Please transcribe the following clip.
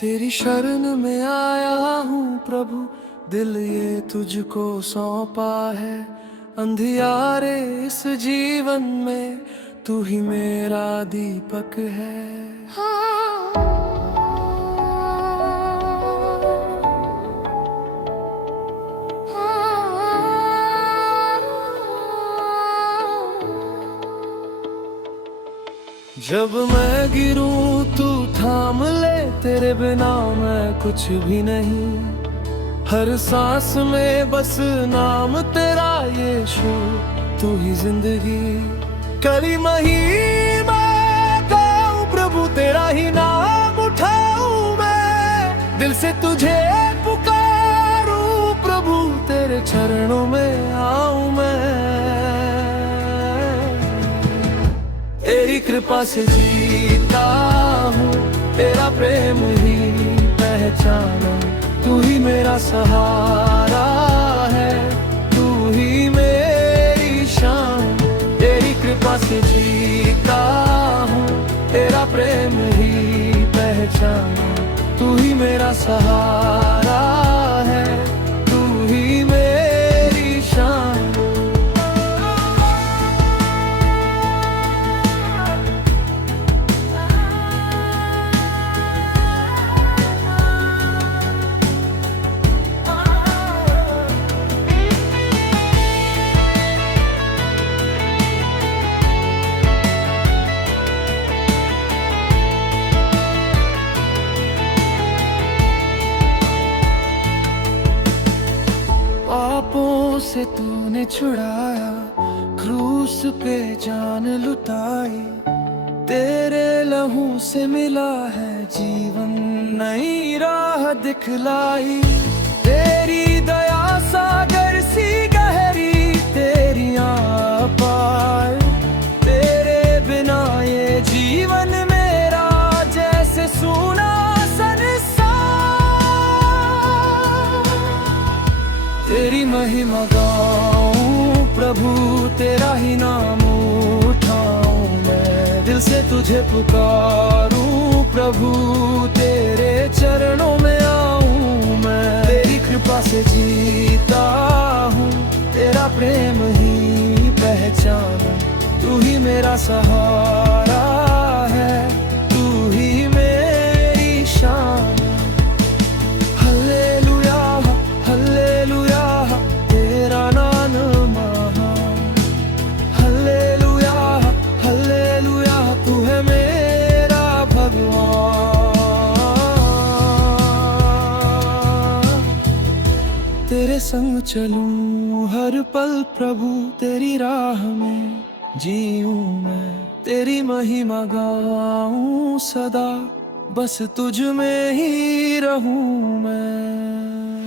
तेरी शरण में आया हूँ प्रभु, दिल ये तुझको सौंपा है। अंधियारे इस जीवन में तू ही मेरा दीपक है। जब मैं गिरूं तू थाम ले, तेरे बिना मैं कुछ भी नहीं। हर सांस में बस नाम तेरा यीशु, तू ही जिंदगी। कली महिमा गाऊं प्रभु, तेरा ही नाम उठाऊं मैं। दिल से तुझे पुकारूं प्रभु, तेरे चरणों में आऊं मैं। तेरी कृपा से जीता हूँ, तेरा प्रेम ही पहचाना। तू ही मेरा सहारा है, तू ही मेरी शान। तेरी कृपा से जीता हूँ, तेरा प्रेम ही पहचाना। तू ही मेरा सहारा है, तू ही मेरी शान। पापों से तूने छुड़ाया, क्रूस पे जान लुटाई। तेरे लहू से मिला है जीवन, नई राह दिखलाई। तेरी दया सागर सी गहरी, तेरी अपार। तेरे बिना ये जीवन मेरा जैसे सूना तेरी महिमा गाऊं प्रभु, तेरा ही नाम उठाऊं मैं। दिल से तुझे पुकारूं प्रभु, तेरे चरणों में आऊं मैं। तेरी कृपा से जीता हूँ, तेरा प्रेम ही पहचाना। तू ही मेरा सहारा है, तू ही मेरी शान। तेरे संग चलूं हर पल प्रभु, तेरी राह में जीऊं मैं। तेरी महिमा गाऊं सदा, बस तुझ में ही रहूं मैं।